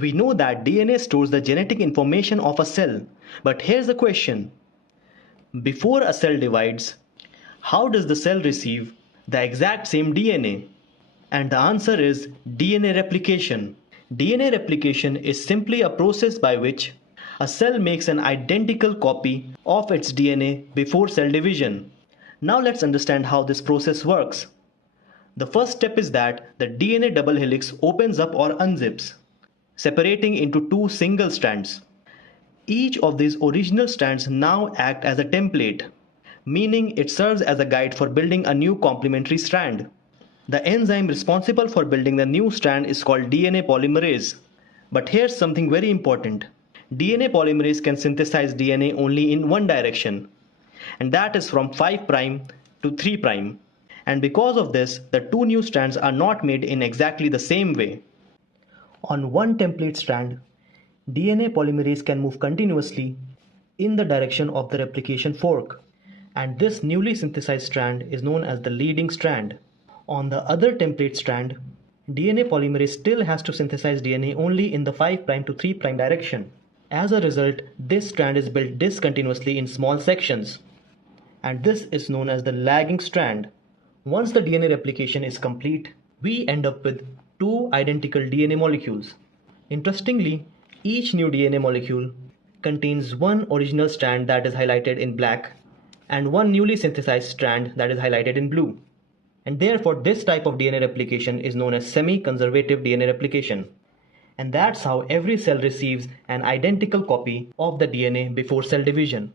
We know that DNA stores the genetic information of a cell, but here's the question. Before a cell divides, how does the cell receive the exact same DNA? And the answer is DNA replication. DNA replication is simply a process by which a cell makes an identical copy of its DNA before cell division. Now let's understand how this process works. The first step is that the DNA double helix opens up or unzips, separating into two single strands. Each of these original strands now act as a template, meaning it serves as a guide for building a new complementary strand. The enzyme responsible for building the new strand is called DNA polymerase. But here's something very important. DNA polymerase can synthesize DNA only in one direction, and that is from 5' to 3'. And because of this, the two new strands are not made in exactly the same way. On one template strand, DNA polymerase can move continuously in the direction of the replication fork, and this newly synthesized strand is known as the leading strand. On the other template strand, DNA polymerase still has to synthesize DNA only in the 5' to 3' direction. As a result, this strand is built discontinuously in small sections, and this is known as the lagging strand. Once the DNA replication is complete, we end up with two identical DNA molecules. Interestingly, each new DNA molecule contains one original strand that is highlighted in black and one newly synthesized strand that is highlighted in blue. And therefore, this type of DNA replication is known as semi-conservative DNA replication. And that's how every cell receives an identical copy of the DNA before cell division.